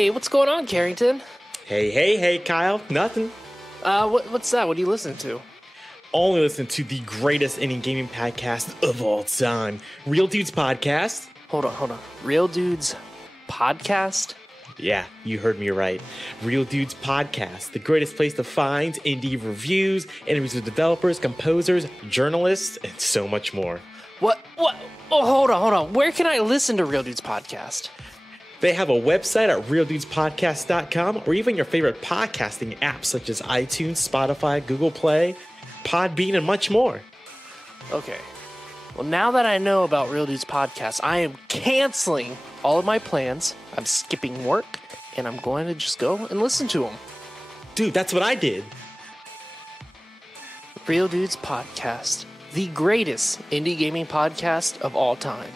Hey, what's going on, Carrington? Hey, Kyle. Nothing. What's that? What are you listening to? Only listen to the greatest indie gaming podcast of all time, Real Dudes Podcast. Hold on. Real Dudes Podcast? Yeah, you heard me right. Real Dudes Podcast, the greatest place to find indie reviews, interviews with developers, composers, journalists, and so much more. What? Oh, hold on. Where can I listen to Real Dudes Podcast? They have a website at realdudespodcast.com or even your favorite podcasting apps such as iTunes, Spotify, Google Play, Podbean, and much more. Okay. Well, now that I know about Real Dudes Podcast, I am canceling all of my plans. I'm skipping work, and I'm going to just go and listen to them. Dude, that's what I did. Real Dudes Podcast, the greatest indie gaming podcast of all time.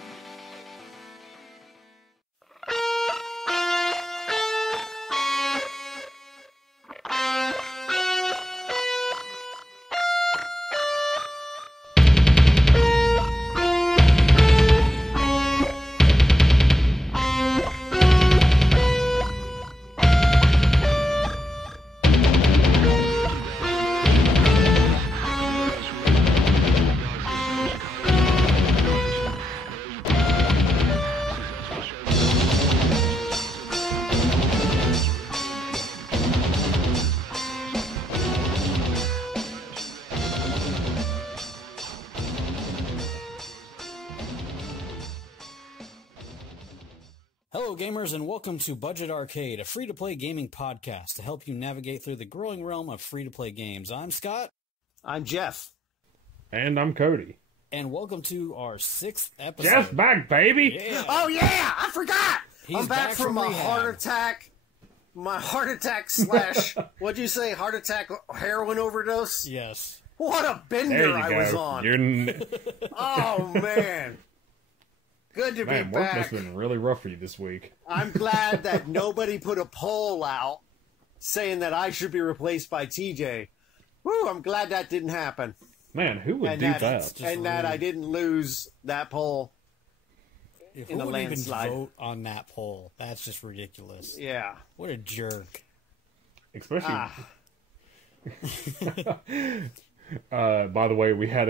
Hello gamers and welcome to Budget Arcade, a free-to-play gaming podcast to help you navigate through the growing realm of free-to-play games. I'm Scott. I'm Jeff. And I'm Cody. And welcome to our 6th episode. Jeff's back, baby! Yeah. Oh yeah, I forgot! He's I'm back from a rehab. heart attack. My heart attack slash, what'd you say, heart attack heroin overdose? Yes. What a There bender you I go. was on. You're Oh man. Good to Man, be work must back. have been really rough for you this week. I'm glad that nobody put a poll out saying that I should be replaced by TJ. Woo, I'm glad that didn't happen. Man, who would And do that, that? and that I didn't lose that poll. If In who a would even landslide. vote on that poll? That's just ridiculous. Yeah. What a jerk. Especially, Ah. by the way, we had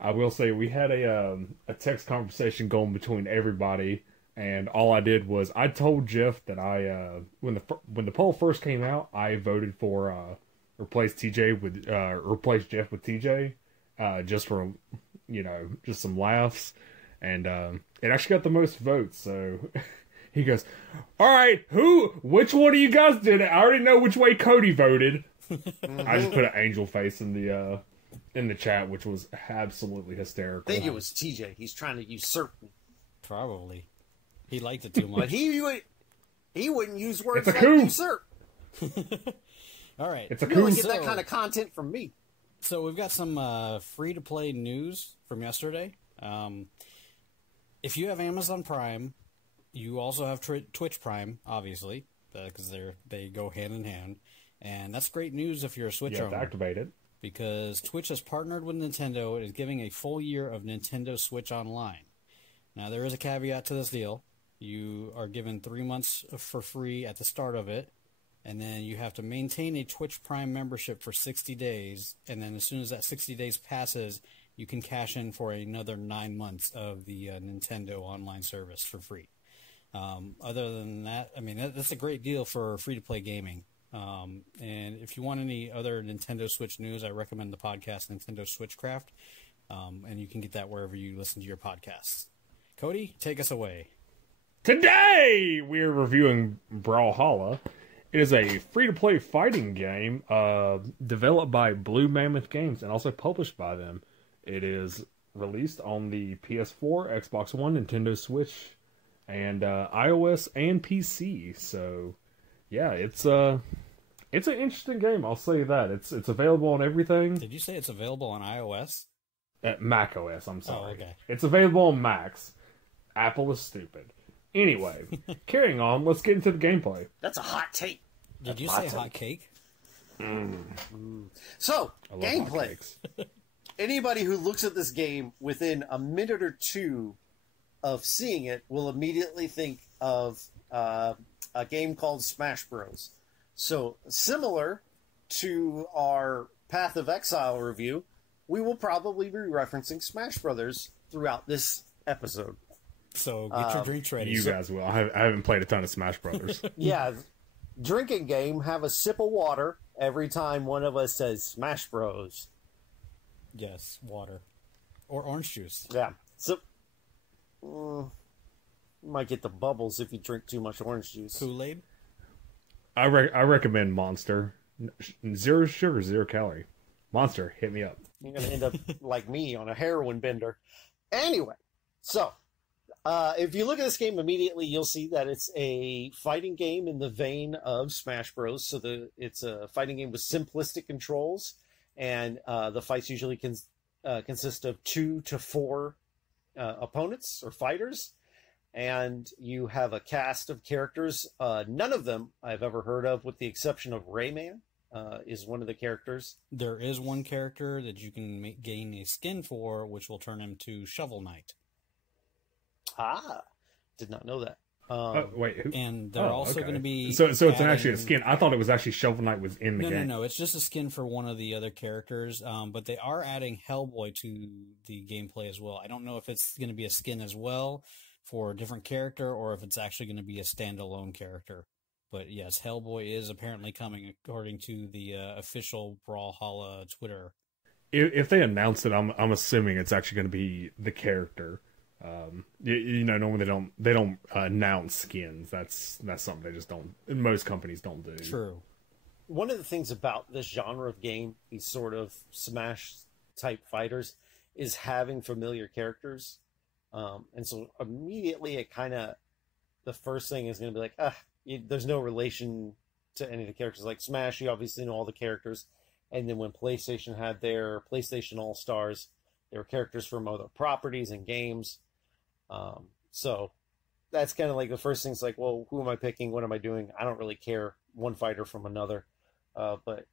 I will say we had a text conversation going between everybody, and all I did was I told Jeff that when the poll first came out, I voted for replace Jeff with TJ, just for just some laughs, and it actually got the most votes. So he goes, "All right, which one of you guys did it? I already know which way Cody voted." I just put an angel face in the chat, which was absolutely hysterical. I think it was TJ. He's trying to usurp me. Probably. He liked it too much. But he wouldn't use words It's a like coup. usurp. All right. It's a You don't coup. get that kind of content from me. So we've got some free-to-play news from yesterday. If you have Amazon Prime, you also have Twitch Prime, obviously, because they go hand in hand. And that's great news if you're a Switch You have to owner, activate it. because Twitch has partnered with Nintendo and is giving a full year of Nintendo Switch Online. Now, there is a caveat to this deal. You are given 3 months for free at the start of it, and then you have to maintain a Twitch Prime membership for 60 days, and then as soon as that 60 days passes, you can cash in for another 9 months of the Nintendo online service for free. Other than that, I mean, that's a great deal for free-to-play gaming. And if you want any other Nintendo Switch news, I recommend the podcast Nintendo Switchcraft, and you can get that wherever you listen to your podcasts. Cody, take us away. Today, we're reviewing Brawlhalla. It is a free-to-play fighting game developed by Blue Mammoth Games and also published by them. It is released on the PS4, Xbox One, Nintendo Switch, and iOS and PC. So, yeah, it's an interesting game. I'll say that. It's available on everything. Did you say it's available on iOS? Mac OS, I'm sorry. Oh, okay. It's available on Macs. Apple is stupid. Anyway, carrying on, let's get into the gameplay. That's a hot take. Did you say hot cake? So, I love gameplay. hotcakes. Anybody who looks at this game within a minute or two of seeing it will immediately think of a game called Smash Bros. So similar to our Path of Exile review, we will probably be referencing Smash Brothers throughout this episode. So get your drinks ready. You guys will. I haven't played a ton of Smash Brothers. Yeah, drinking game, have a sip of water every time one of us says Smash Bros. Yes, water. Or orange juice. Yeah. So, you might get the bubbles if you drink too much orange juice. Kool-Aid? I recommend Monster. Zero sugar, 0 calorie. Monster, hit me up. You're going to end up like me on a heroin bender. Anyway, so if you look at this game immediately, you'll see that it's a fighting game in the vein of Smash Bros. So it's a fighting game with simplistic controls, and the fights usually consist of 2 to 4 opponents or fighters, and you have a cast of characters. None of them I've ever heard of, with the exception of Rayman. Is one of the characters. There is one character that you can gain a skin for, which will turn him to Shovel Knight. Ah, did not know that. Wait, who? And they're also going to be... So it's actually a skin. I thought it was actually Shovel Knight was in the game. No. It's just a skin for one of the other characters. But they are adding Hellboy to the gameplay as well. I don't know if it's going to be a skin as well for a different character, or if it's actually going to be a standalone character. But yes, Hellboy is apparently coming, according to the official Brawlhalla Twitter. If they announce it, I'm assuming it's actually going to be the character. Normally they don't announce skins. That's something they just don't. Most companies don't do. True. One of the things about this genre of game, these sort of Smash type fighters, is having familiar characters, and so immediately it kind of, the first thing is going to be like, there's no relation to any of the characters. Like Smash, you obviously know all the characters. And then when PlayStation had their PlayStation All-Stars, there were characters from other properties and games. So that's kind of like the first thing. It's like, well, who am I picking? What am I doing? I don't really care one fighter from another. But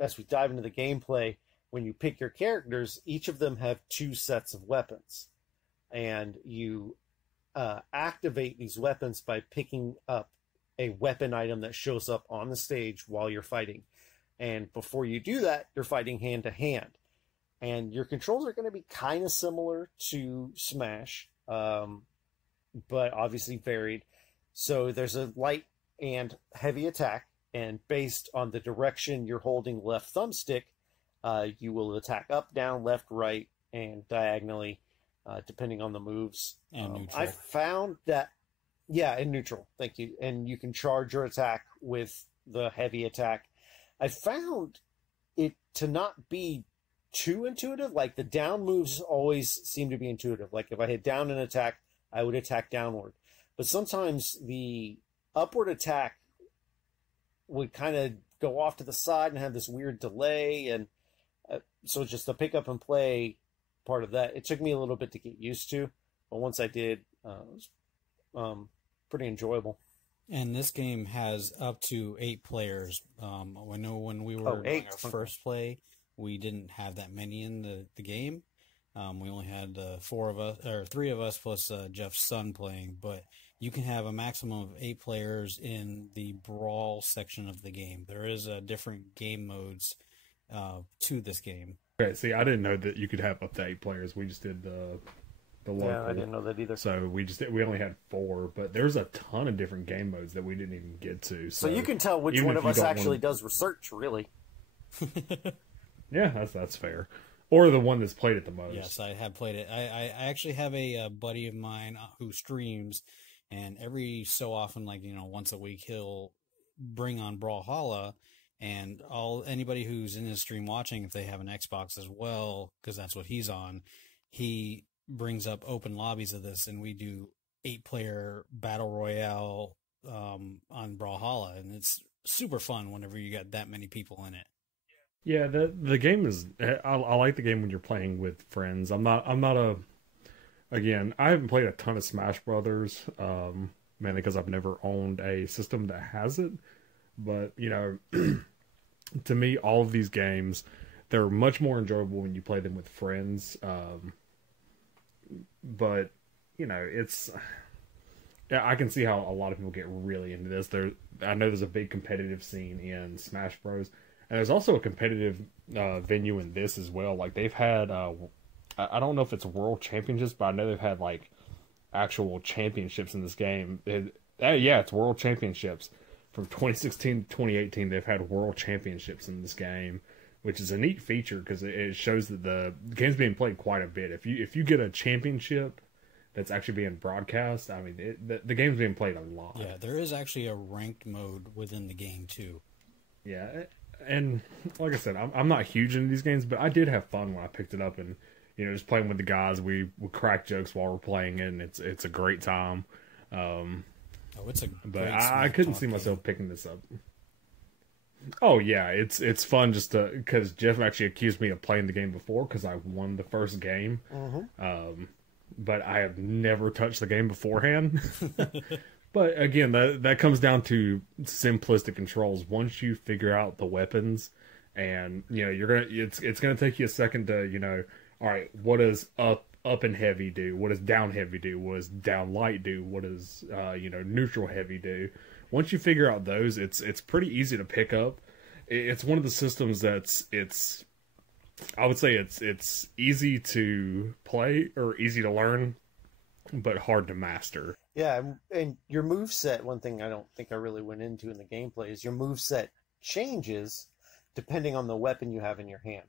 as we dive into the gameplay, when you pick your characters, each of them have 2 sets of weapons. And you activate these weapons by picking up a weapon item that shows up on the stage while you're fighting. And before you do that, you're fighting hand to hand. And your controls are going to be kind of similar to Smash, but obviously varied. So there's a light and heavy attack, and based on the direction you're holding left thumbstick, you will attack up, down, left, right, and diagonally, depending on the moves. And neutral. I found that, and neutral. Thank you. And you can charge your attack with the heavy attack. I found it to not be too intuitive. Like the down moves always seem to be intuitive. Like if I hit down an attack, I would attack downward. But sometimes the upward attack would kind of go off to the side and have this weird delay. And so just the pick up and play part of that, it took me a little bit to get used to. But once I did, it was pretty enjoyable. And this game has up to 8 players. I know when we were doing our first play, we didn't have that many in the game. We only had 4 of us, or 3 of us plus Jeff's son playing. But you can have a maximum of 8 players in the brawl section of the game. There is different game modes to this game. Okay, see, I didn't know that you could have up to 8 players. We just did the local. Yeah, I didn't know that either. So we only had 4, but there's a ton of different game modes that we didn't even get to. So you can tell which one of us actually does research, really. Yeah, that's fair. Or the one that's played it the most. Yes, I have played it. I actually have a buddy of mine who streams, and every so often, like, once a week, he'll bring on Brawlhalla, and anybody who's in his stream watching, if they have an Xbox as well, because that's what he's on, he brings up open lobbies of this, and we do 8-player battle royale on Brawlhalla, and it's super fun whenever you got that many people in it. Yeah, the game is. I like the game when you're playing with friends. I'm not a. Again, I haven't played a ton of Smash Brothers, mainly because I've never owned a system that has it. But to me, all of these games, they're much more enjoyable when you play them with friends. But it's. yeah, I can see how a lot of people get really into this. I know there's a big competitive scene in Smash Bros. And there's also a competitive venue in this as well. Like they've had, I don't know if it's World Championships, but I know they've had like actual championships in this game. Yeah, it's World Championships. From 2016 to 2018, they've had World Championships in this game, which is a neat feature because it shows that the game's being played quite a bit. If you get a championship that's actually being broadcast, I mean, the game's being played a lot. Yeah, there is actually a ranked mode within the game too. Yeah, and like I said, I'm not huge into these games, but I did have fun when I picked it up, and just playing with the guys, we would crack jokes while we're playing it, and it's a great time. It's a but great I couldn't see game. myself picking this up. Oh yeah, it's fun just because Jeff actually accused me of playing the game before because I won the first game, but I have never touched the game beforehand. But again, that comes down to simplistic controls. Once you figure out the weapons, and it's gonna take you a second to all right, what does up and heavy do? What does down heavy do? What does down light do? What does neutral heavy do? Once you figure out those, it's pretty easy to pick up. It's one of the systems I would say it's easy to play or easy to learn, but hard to master. Yeah, and your moveset, one thing I don't think I really went into in the gameplay is your moveset changes depending on the weapon you have in your hand.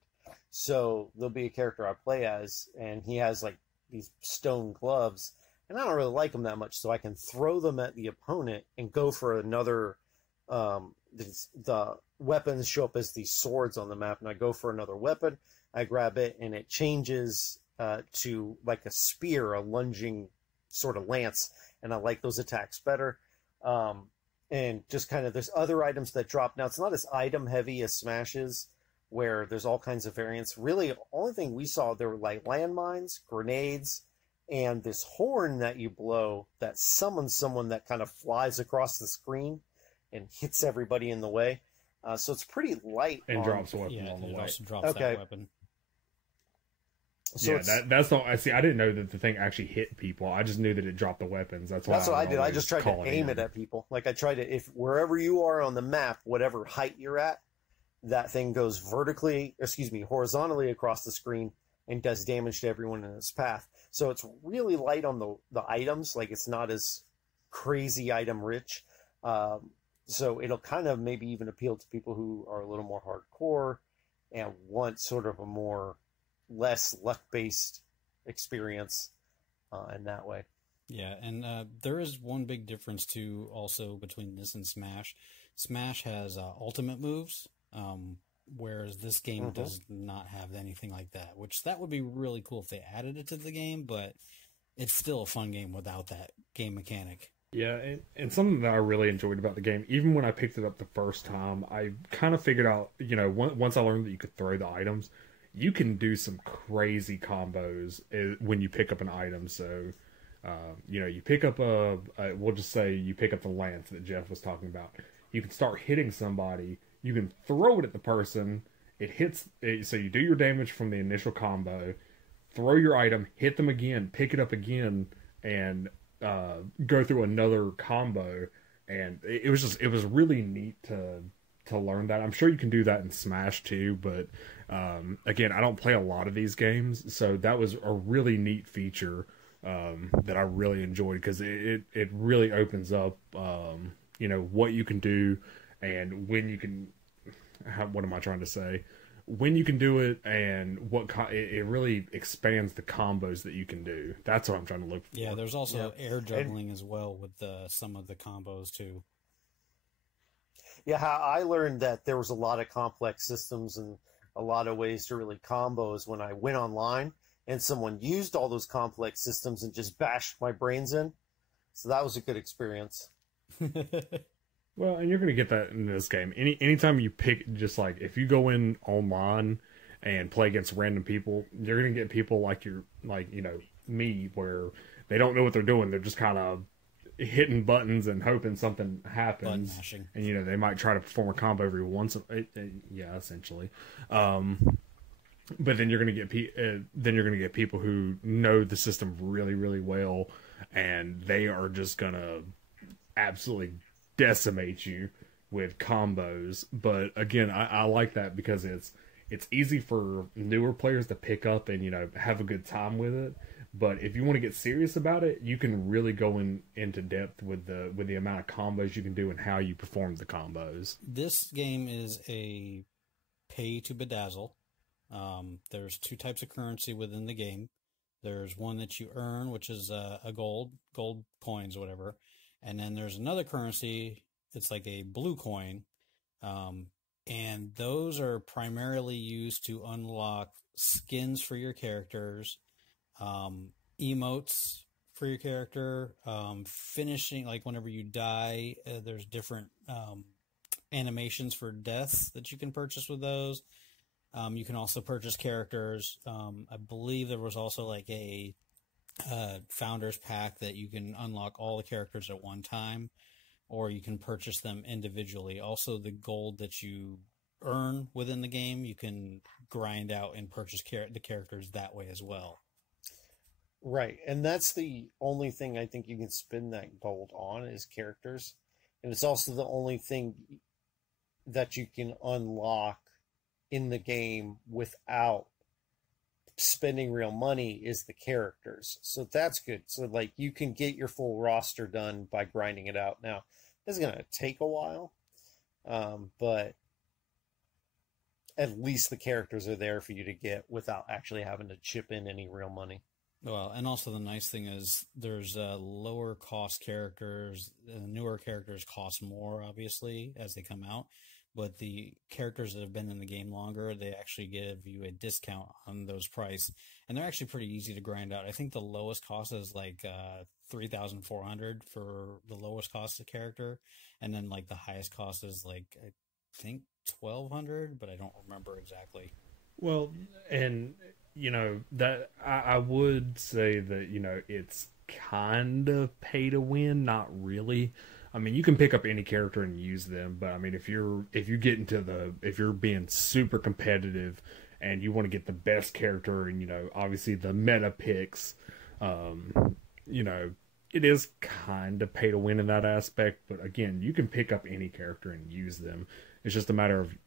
So there'll be a character I play as, and he has like these stone gloves, and I don't really like them that much, so I can throw them at the opponent and go for another. The weapons show up as these swords on the map, and I go for another weapon. I grab it, and it changes to like a spear, a lunging sort of lance, and I like those attacks better. And just kind of, there's other items that drop. Now, it's not as item heavy as Smash is, where there's all kinds of variants. Really, the only thing we saw, there were like landmines, grenades, and this horn that you blow that summons someone that kind of flies across the screen and hits everybody in the way. So it's pretty light. And drops a weapon on the way. It also drops that weapon. So yeah, that's the. I see. I didn't know that the thing actually hit people. I just knew that it dropped the weapons. That's what I did. I just tried to aim it at people. Like I tried to, if wherever you are on the map, whatever height you're at, that thing goes horizontally across the screen and does damage to everyone in its path. So it's really light on the items. Like it's not as crazy item rich. So it'll kind of maybe even appeal to people who are a little more hardcore and want sort of a more less luck-based experience in that way. Yeah, and there is one big difference too also between this and Smash. Smash has ultimate moves, whereas this game does not have anything like that, which that would be really cool if they added it to the game, but it's still a fun game without that game mechanic. Yeah, and something that I really enjoyed about the game, even when I picked it up the first time, I kind of figured out, once I learned that you could throw the items, you can do some crazy combos when you pick up an item. So, you pick up we'll just say you pick up the lance that Jeff was talking about. You can start hitting somebody. You can throw it at the person. It hits, so you do your damage from the initial combo, throw your item, hit them again, pick it up again, and go through another combo. And it was really neat to learn that. I'm sure you can do that in Smash too, but again, I don't play a lot of these games, so that was a really neat feature that I really enjoyed because it really opens up what you can do and when you can. What am I trying to say? When you can do it and it really expands the combos that you can do. That's what I'm trying to look for. Yeah, there's also air juggling as well with some of the combos too. Yeah, how I learned that there was a lot of complex systems and a lot of ways to really combos when I went online and someone used all those complex systems and just bashed my brains in. So that was a good experience. Well, and you're going to get that in this game. Anytime you pick, just like if you go in online and play against random people, you're going to get people like me, where they don't know what they're doing. They're just kind of hitting buttons and hoping something happens. And they might try to perform a combo every once. Yeah, essentially. But then you're going to get people who know the system really, really well. and they are just gonna absolutely decimate you with combos. But again, I like that because it's easy for newer players to pick up and, you know, have a good time with it. But if you want to get serious about it, you can really go into depth with the amount of combos you can do and how you perform the combos. This game is a pay to bedazzle. There's two types of currency within the game. There's one that you earn, which is a gold coins or whatever. And then there's another currency, it's like a blue coin. And those are primarily used to unlock skins for your characters, emotes for your character, finishing, like whenever you die, there's different animations for deaths that you can purchase with those. You can also purchase characters. I believe there was also like a founders pack that you can unlock all the characters at one time, or you can purchase them individually. Also, the gold that you earn within the game, you can grind out and purchase the characters that way as well. Right, and that's the only thing I think you can spend that gold on is characters. And it's also the only thing that you can unlock in the game without spending real money is the characters. So that's good. So like you can get your full roster done by grinding it out. Now, it's going to take a while, but at least the characters are there for you to get without actually having to chip in any real money. Well, and also the nice thing is there's lower cost characters. Newer characters cost more, obviously, as they come out. But the characters that have been in the game longer, they actually give you a discount on those price. And they're actually pretty easy to grind out. I think the lowest cost is like 3,400 for the lowest cost of character. And then like the highest cost is like, I think 1,200, but I don't remember exactly. Well, and, you know, that I would say that, you know, it's kind of pay to win, not really. I mean, you can pick up any character and use them, but I mean, if you're being super competitive and you want to get the best character and, you know, obviously the meta picks, you know, it is kind of pay to win in that aspect. But again, you can pick up any character and use them. It's just a matter of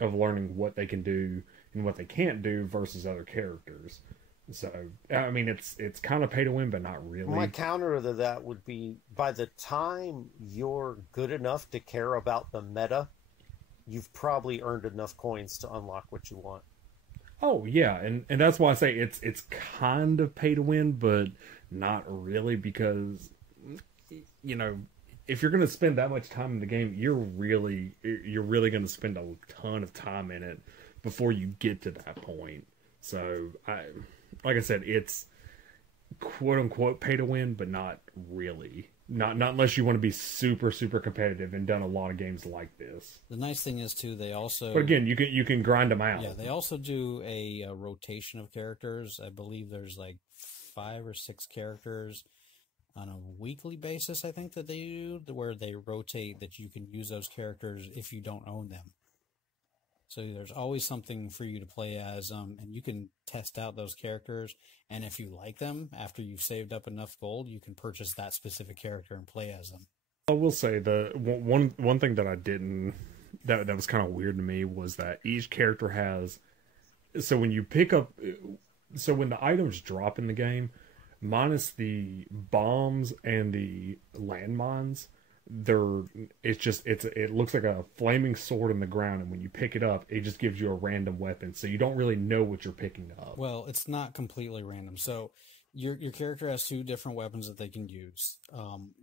of learning what they can do and what they can't do versus other characters. So, I mean, it's kind of pay to win, but not really. My counter to that would be, by the time you're good enough to care about the meta, you've probably earned enough coins to unlock what you want. Oh, yeah, and that's why I say it's kind of pay to win, but not really, because, you know, if you're going to spend that much time in the game, you're really going to spend a ton of time in it before you get to that point. So, like I said, it's quote unquote pay to win, but not really. Not unless you want to be super, super competitive and done a lot of games like this. The nice thing is too, they also. But again, you can grind them out. Yeah, they also do a rotation of characters. I believe there's like 5 or 6 characters on a weekly basis. I think that they do, where they rotate that you can use those characters if you don't own them. So there's always something for you to play as, and you can test out those characters. And if you like them, after you've saved up enough gold, you can purchase that specific character and play as them. I will say the one thing that I didn't that was kind of weird to me was that each character has. So when you pick up, so when the items drop in the game, minus the bombs and the landmines, it looks like a flaming sword in the ground, and when you pick it up, it just gives you a random weapon, so you don't really know what you're picking up. Well, it's not completely random. So your character has 2 different weapons that they can use.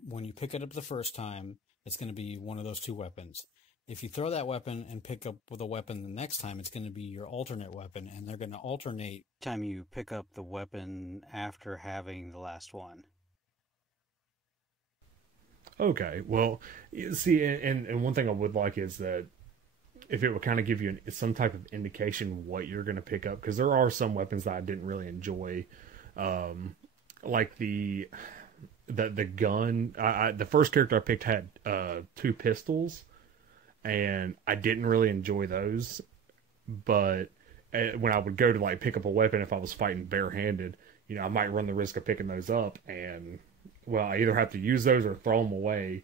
When you pick it up the first time, it's going to be one of those 2 weapons. If you throw that weapon and pick up with a weapon the next time, it's going to be your alternate weapon, and they're going to alternate time you pick up the weapon after having the last one. Okay, well, see, and one thing I would like is that if it would kind of give you some type of indication what you're going to pick up, because there are some weapons that I didn't really enjoy, like the gun. The first character I picked had 2 pistols, and I didn't really enjoy those. But when I would go to like pick up a weapon, if I was fighting barehanded, you know, I might run the risk of picking those up and well, I either have to use those or throw them away.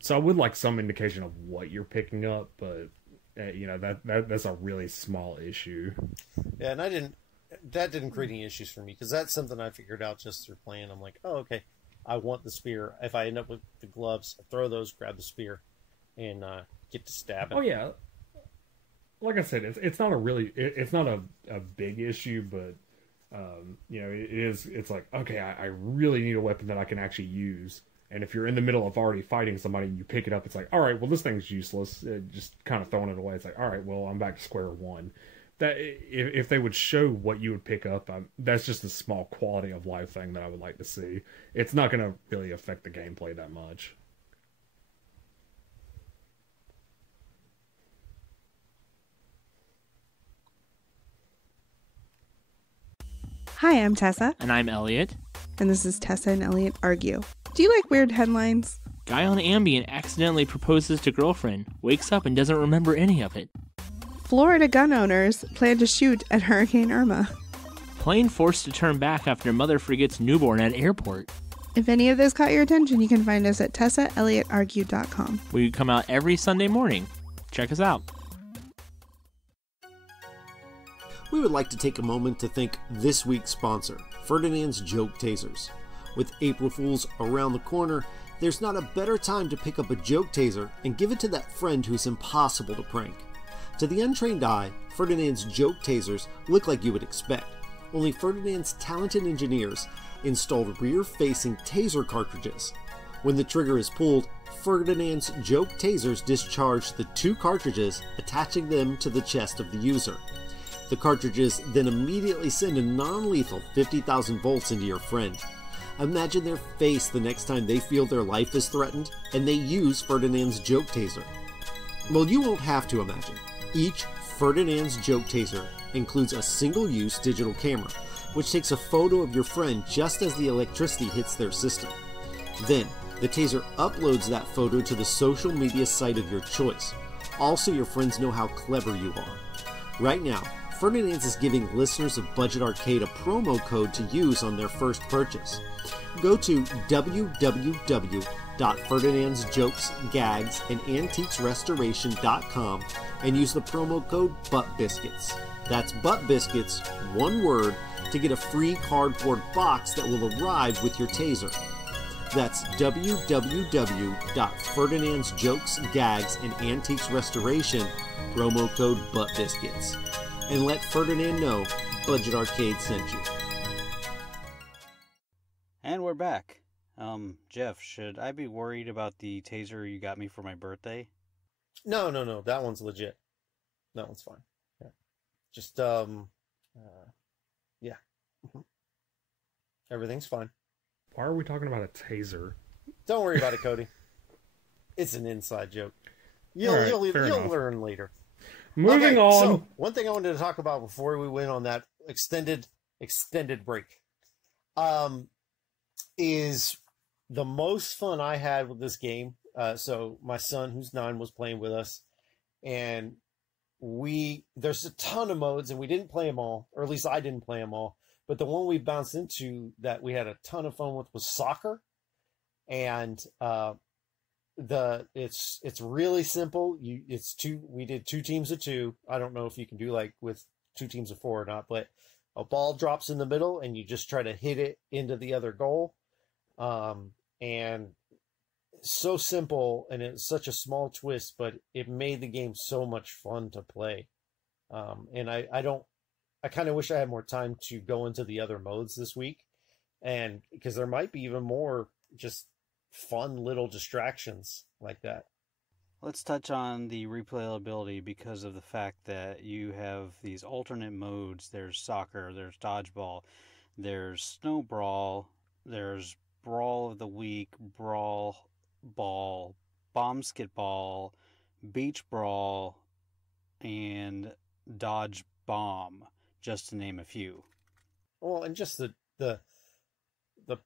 So I would like some indication of what you're picking up, but that's a really small issue. Yeah, and that didn't create any issues for me because that's something I figured out just through playing. I'm like, oh, okay, I want the spear. If I end up with the gloves, I throw those, grab the spear, and get to stabbing. Oh yeah, like I said, it's not a big issue, but it's like, okay, I really need a weapon that I can actually use. And if you're in the middle of already fighting somebody and you pick it up, it's like, all right, well, this thing's useless. Just kind of throwing it away. It's like, all right, well, I'm back to square one. That if they would show what you would pick up, that's just a small quality of life thing that I would like to see. It's not going to really affect the gameplay that much. Hi, I'm Tessa, And I'm Elliot. and this is Tessa and Elliot Argue. Do you like weird headlines? Guy on Ambien accidentally proposes to girlfriend, wakes up and doesn't remember any of it. Florida gun owners plan to shoot at Hurricane Irma. Plane forced to turn back after mother forgets newborn at airport. If any of this caught your attention, you can find us at TessaElliottArgue.com. We come out every Sunday morning. Check us out. We would like to take a moment to thank this week's sponsor, Ferdinand's Joke Tasers. With April Fools around the corner, there's not a better time to pick up a joke taser and give it to that friend who's impossible to prank. To the untrained eye, Ferdinand's joke tasers look like you would expect, only Ferdinand's talented engineers installed rear-facing taser cartridges. When the trigger is pulled, Ferdinand's joke tasers discharge the 2 cartridges, attaching them to the chest of the user. The cartridges then immediately send a non-lethal 50,000 volts into your friend. Imagine their face the next time they feel their life is threatened and they use Ferdinand's joke taser. Well, you won't have to imagine. Each Ferdinand's joke taser includes a single-use digital camera, which takes a photo of your friend just as the electricity hits their system. Then, the taser uploads that photo to the social media site of your choice. Also, your friends know how clever you are. Right now, Ferdinand's is giving listeners of Budget Arcade a promo code to use on their first purchase. Go to www.ferdinandsjokesgagsанdantiquesrestoration.com and use the promo code ButtBiscuits. That's ButtBiscuits, one word, to get a free cardboard box that will arrive with your taser. That's www.ferdinandsjokesgagsанdantiquesrestoration, promo code ButtBiscuits. And let Ferdinand know Budget Arcade sent you. And we're back. Jeff, should I be worried about the taser you got me for my birthday? No. That one's legit. That one's fine. Yeah. Just, yeah. Everything's fine. Why are we talking about a taser? Don't worry about it, Cody. It's an inside joke. You'll learn later. Moving on. So, one thing I wanted to talk about before we went on that extended break, is the most fun I had with this game. So my son, who's 9, was playing with us, and there's a ton of modes, and we didn't play them all, or at least I didn't play them all. But the one we bounced into that we had a ton of fun with was soccer, and it's really simple. We did 2 teams of 2. I don't know if you can do like with 2 teams of 4 or not, but a ball drops in the middle and you just try to hit it into the other goal. And so simple, and it's such a small twist, but it made the game so much fun to play. And I kind of wish I had more time to go into the other modes this week, and because there might be even more just fun little distractions like that. Let's touch on the replayability because of the fact that you have these alternate modes. There's soccer, there's dodgeball, there's snow brawl, there's brawl of the week, brawl ball, bomb skit ball, beach brawl, and dodge bomb, just to name a few. Well, and just the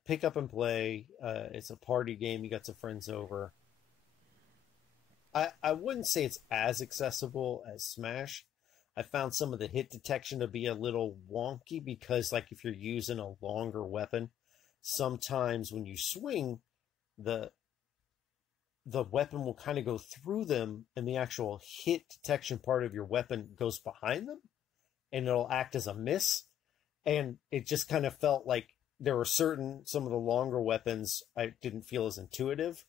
pick up and play. It's a party game. You got some friends over. I wouldn't say it's as accessible as Smash. I found some of the hit detection to be a little wonky because, like, if you're using a longer weapon, sometimes when you swing, the weapon will kind of go through them, and the actual hit detection part of your weapon goes behind them, and it'll act as a miss. And it just kind of felt like there were some of the longer weapons I didn't feel as intuitive.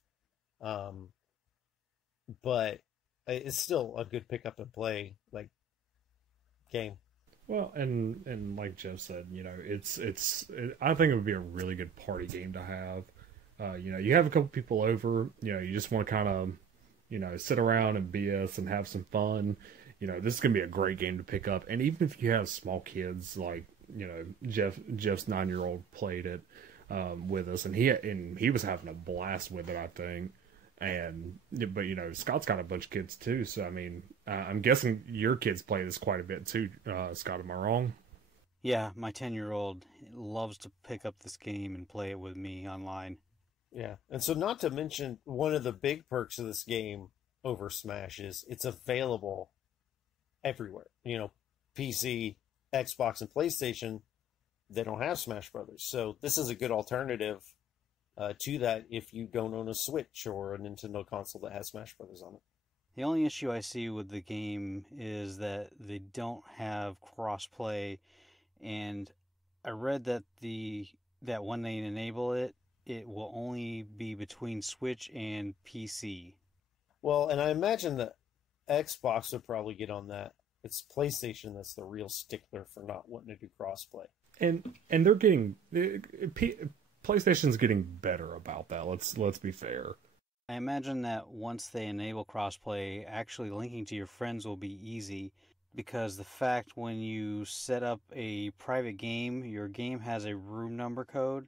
But it's still a good pick up and play like game. Well, and like Jeff said, I think it would be a really good party game to have. You have a couple people over, you just want to kind of, sit around and BS and have some fun. This is going to be a great game to pick up. And even if you have small kids, like, Jeff's 9-year-old played it with us, and he was having a blast with it, I think. But Scott's got a bunch of kids too, so I mean, I'm guessing your kids play this quite a bit too, Scott. Am I wrong? Yeah, my 10-year-old loves to pick up this game and play it with me online. Yeah, and so not to mention, one of the big perks of this game over Smash is it's available everywhere. PC, Xbox, and PlayStation, they don't have Smash Brothers. So this is a good alternative to that if you don't own a Switch or a Nintendo console that has Smash Brothers on it. The only issue I see with the game is that they don't have cross-play, and I read that that when they enable it, it will only be between Switch and PC. Well, and I imagine that Xbox would probably get on that. It's PlayStation that's the real stickler for not wanting to do crossplay. And they're getting PlayStation's getting better about that. Let's be fair. I imagine that once they enable crossplay, actually linking to your friends will be easy, because the fact when you set up a private game, your game has a room number code,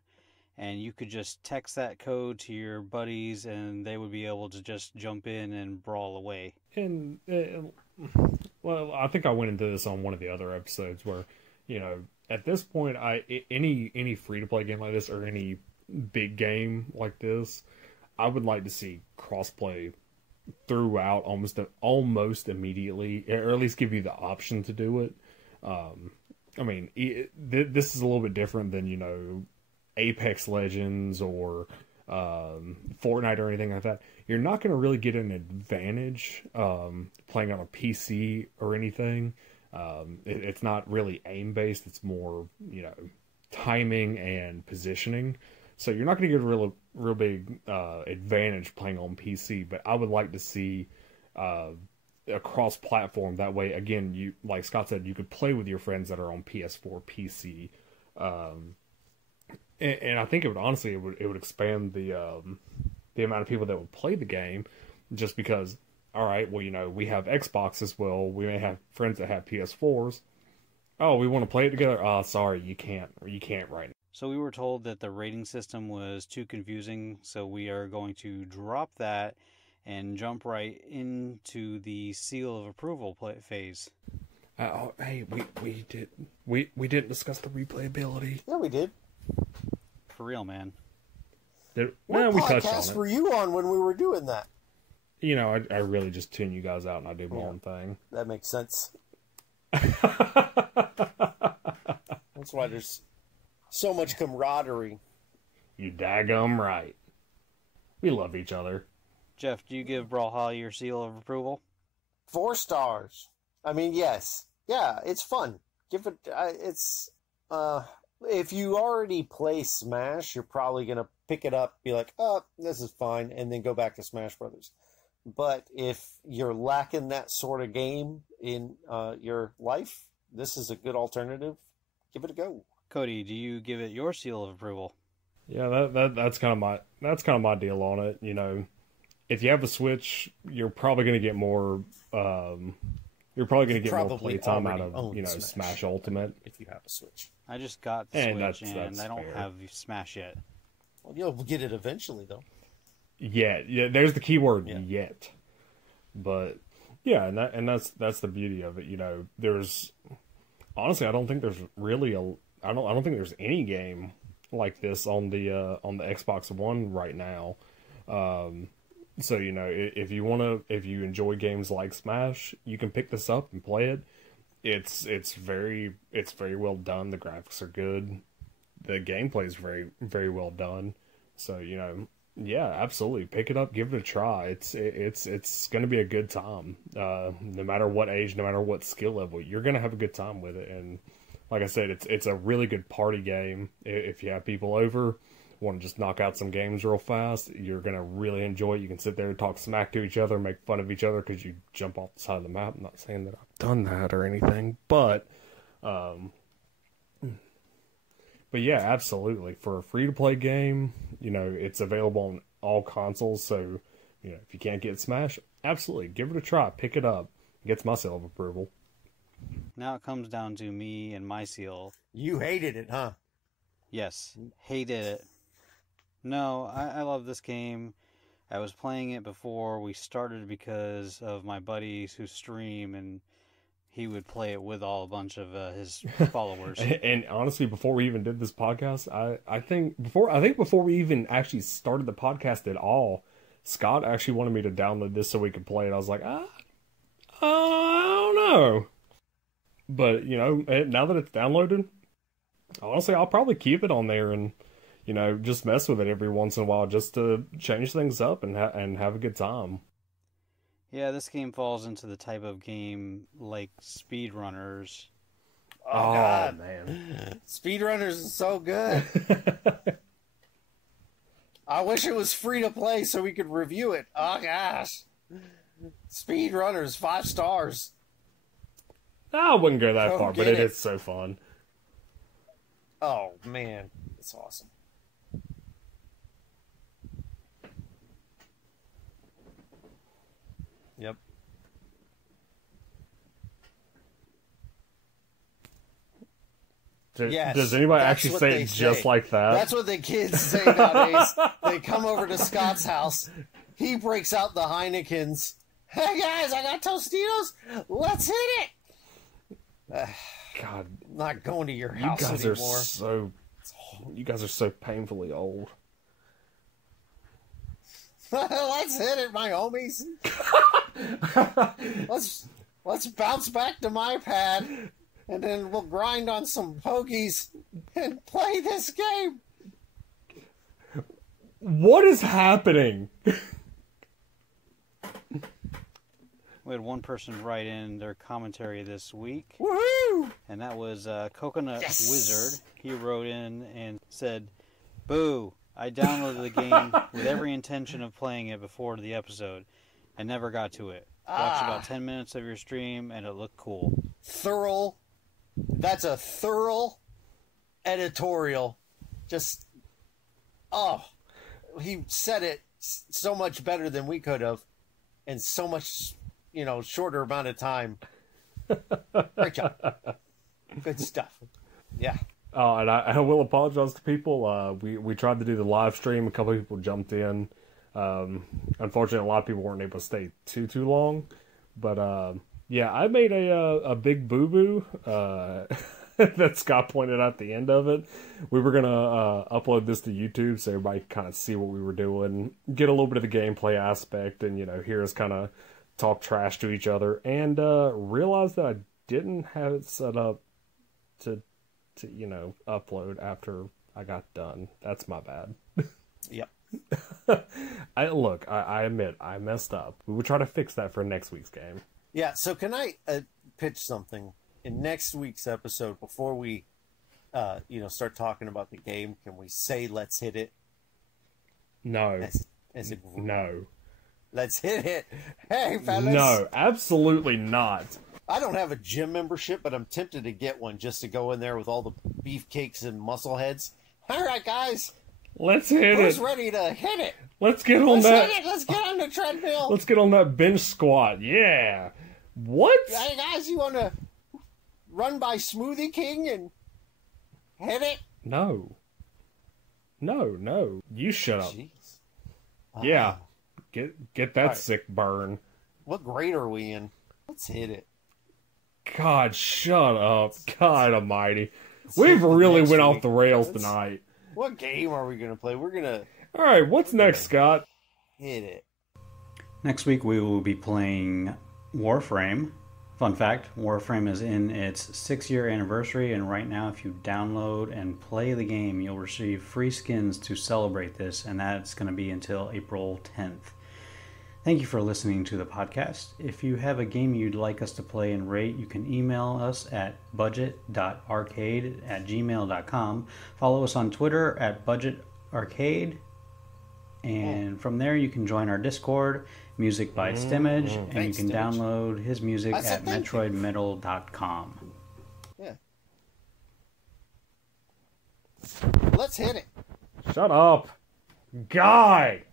and you could just text that code to your buddies, and they would be able to just jump in and brawl away. And well, I think I went into this on one of the other episodes where, at this point, any free to play game like this or any big game like this, I would like to see crossplay throughout almost immediately, or at least give you the option to do it. I mean, this is a little bit different than Apex Legends or Fortnite or anything like that. You're not going to really get an advantage playing on a PC or anything. It's not really aim based. It's more timing and positioning. So you're not going to get a real big advantage playing on PC. But I would like to see a cross platform. That way, again, you, like Scott said, you could play with your friends that are on PS4, PC. And I think it would expand the amount of people that would play the game, just because, all right, well, we have Xboxes, well, we may have friends that have PS4s. Oh, we want to play it together? Sorry, you can't right now. So we were told that the rating system was too confusing, so we are going to drop that and jump right into the seal of approval phase. Hey, we didn't discuss the replayability. Yeah, we did. For real, man. What we touched on podcast it. were you on when we were doing that? I really just tune you guys out and I do my own thing. That makes sense. That's why there's so much camaraderie. You daggum right. We love each other. Jeff, do you give Brawlhalla your seal of approval? 4 stars. I mean, yes. Yeah, it's fun. Give it, if you already play Smash, you're probably going to pick it up, be like, oh, this is fine, and then go back to Smash Brothers. But if you're lacking that sort of game in your life, this is a good alternative. Give it a go. Cody, do you give it your seal of approval? Yeah, that's kind of my deal on it. If you have a Switch, you're probably going to get more. You're probably going to get more playtime out of Smash Ultimate if you have a Switch. I just got the Switch and I don't have Smash yet. Well, you'll get it eventually, though. Yeah. There's the key word, yet. But yeah, and that's the beauty of it. There's honestly, I don't think there's really I don't think there's any game like this on the Xbox One right now. So if you enjoy games like Smash, you can pick this up and play it. It's very well done. The graphics are good. the gameplay is very, very well done. So, you know, yeah, absolutely. Pick it up, give it a try. It's going to be a good time. No matter what age, no matter what skill level, you're going to have a good time with it. And like I said, it's a really good party game. If you have people over, want to just knock out some games real fast, you're going to really enjoy it. You can sit there and talk smack to each other, make fun of each other because you jump off the side of the map. I'm not saying that I've done that or anything, but yeah, absolutely. For a free-to-play game, you know, it's available on all consoles, so, you know, if you can't get Smash, absolutely, give it a try, pick it up. It gets my seal of approval. Now it comes down to me and my seal. You hated it, huh? Yes, hated it. No, I love this game. I was playing it before we started because of my buddies who stream, and he would play it with a bunch of his followers. And honestly, before we even did this podcast, I think before we even actually started the podcast at all, Scott actually wanted me to download this so we could play it. I was like, I don't know. But, you know, now that it's downloaded, honestly, I'll probably keep it on there and, you know, just mess with it every once in a while just to change things up and have a good time. Yeah, this game falls into the type of game like speedrunners. Oh, God. Man. Speedrunners is so good. I wish it was free to play so we could review it. Oh, gosh. Speedrunners, 5 stars. I wouldn't go that Go far, but get it it. is so fun. Oh, man. It's awesome. Yep. Yes, Does anybody that's actually what say they it just say. like that? That's what the kids say nowadays. They come over to Scott's house. He breaks out the Heinekens. Hey, guys, I got Tostitos. Let's hit it. God, I'm not going to your you house guys anymore. you guys are so painfully old. Let's hit it, my homies. let's bounce back to my pad, and then we'll grind on some pokies and play this game. What is happening? We had one person write in their commentary this week, Woohoo! and that was Coconut Yes! Wizard. He wrote in and said, "Boo, I downloaded the game with every intention of playing it before the episode and never got to it. Watched about 10 minutes of your stream and it looked cool." Thorough. That's a thorough editorial. Just, he said it so much better than we could have in so much, shorter amount of time. Great job. Good stuff. Yeah. Oh, and I will apologize to people. We tried to do the live stream. A couple of people jumped in. Unfortunately, a lot of people weren't able to stay too long. But yeah, I made a big boo boo that Scott pointed out at the end of it. We were gonna upload this to YouTube so everybody could kind of see what we were doing, get a little bit of the gameplay aspect, and hear us kind of talk trash to each other. And realize that I didn't have it set up to upload after I got done. That's my bad. Yep. I admit I messed up. We will try to fix that for next week's game. Yeah, so can I pitch something? In next week's episode, before we start talking about the game, can we say let's hit it? No. As a group? No. Let's hit it. Hey, fellas. No, absolutely not. I don't have a gym membership, but I'm tempted to get one just to go in there with all the beefcakes and muscle heads. All right, guys. Let's hit Who's it. ready to hit it? Let's get on Let's that. hit it. Let's get on the treadmill. Let's get on that bench squat. Yeah. What? Hey, guys, you want to run by Smoothie King and hit it? No. No. You shut up. Jeez. Yeah. Get that Right. sick burn. What grade are we in? Let's hit it. God, shut up. God almighty. Let's We've hit it really next went week. off the rails Let's- tonight. What game are we going to play? We're going to All right, what's next, Scott? hit it. Next week we will be playing Warframe. Fun fact, Warframe is in its 6-year anniversary, and right now if you download and play the game, you'll receive free skins to celebrate this, and that's going to be until April 10th. Thank you for listening to the podcast. If you have a game you'd like us to play and rate, you can email us at budget.arcade@gmail.com. Follow us on Twitter at budgetarcade, and from there you can join our Discord, Music by Stimage, and Thanks, you can Stimage. download his music I said at thank you. metroidmetal.com. Yeah. Let's hit it. Shut up, guy.